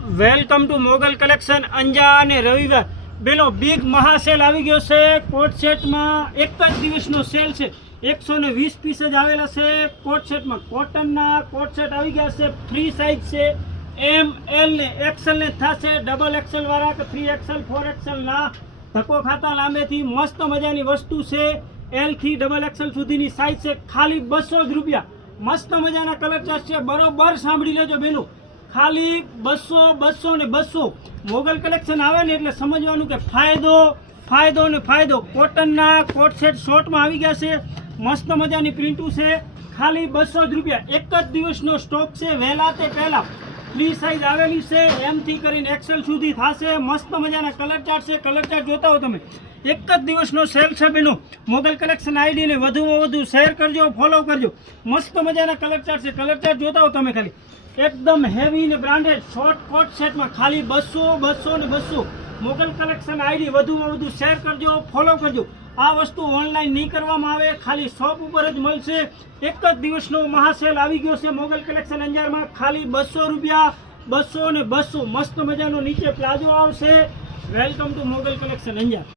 Welcome to Mogal collection Anjar અને રવિવાર બેનો બિગ મહાસેલ આવી ગયો છે। કોટ સેટમાં એક જ દિવસનો સેલ છે। 120 પીસ જ આવેલા છે કોટ સેટમાં। કોટનના કોટ સેટ આવી ગયા છે। ફ્રી સાઇઝ છે, એમ એલ ને એક્સેલ ને થશે। ડબલ એક્સેલ વાળા કે 3XL 4XL ના ધક્કો ખાતા લાંબેથી મસ્ત મજાની વસ્તુ છે। એલ થી ડબલ એક્સેલ સુધીની સાઇઝ છે। ખાલી 200 જ રૂપિયા। મસ્ત મજાના કલર ચાર્ટ છે। બરોબર સાંભળી લેજો બેનો, ખાલી 200 200 ને 200। મોગલ કલેક્શન આવે ને એટલે સમજવાનું કે ફાયદો ફાયદો ને ફાયદો। કોટનના કોટ સેટ શોર્ટમાં આવી ગયા છે। મસ્ત મજાની પ્રિન્ટું છે। ખાલી 200 જ રૂપિયા। એક જ દિવસનો સ્ટોક છે। વહેલા તે પહેલા ફ્રી સાઇઝ આવેલી છે। એમ થી કરીને એક્સેલ સુધી થશે। મસ્ત મજાના કલર ચાર્ટ છે। કલર ચાર્ટ જોતા હો તમે। એક જ દિવસનો સેલ છે બેનો। મોગલ કલેક્શન આઈડીને વધુમાં વધુ શેર કરજો, ફોલો કરજો। મસ્ત મજાના કલર ચાર્ટ છે। કલર ચાર્ટ જોતા હો તમે ખાલી। એકદમ હેવી ને બ્રાન્ડેડ શોર્ટ કોટ સેટમાં ખાલી 200 200 ને 200। મોગલ કલેક્શન આઈડી વધુમાં વધુ શેર કરજો, ફોલો કરજો। આ વસ્તુ ઓનલાઈન નહીં કરવામાં આવે, ખાલી શોપ ઉપર જ મળશે। એક જ દિવસનો મહાસેલ આવી ગયો છે મોગલ કલેક્શન અંજારમાં। ખાલી 200 રૂપિયા, 200 ને 200। મસ્ત મજાનો નીચે પ્લાઝો આવશે। Welcome to Mogal collection Anjar.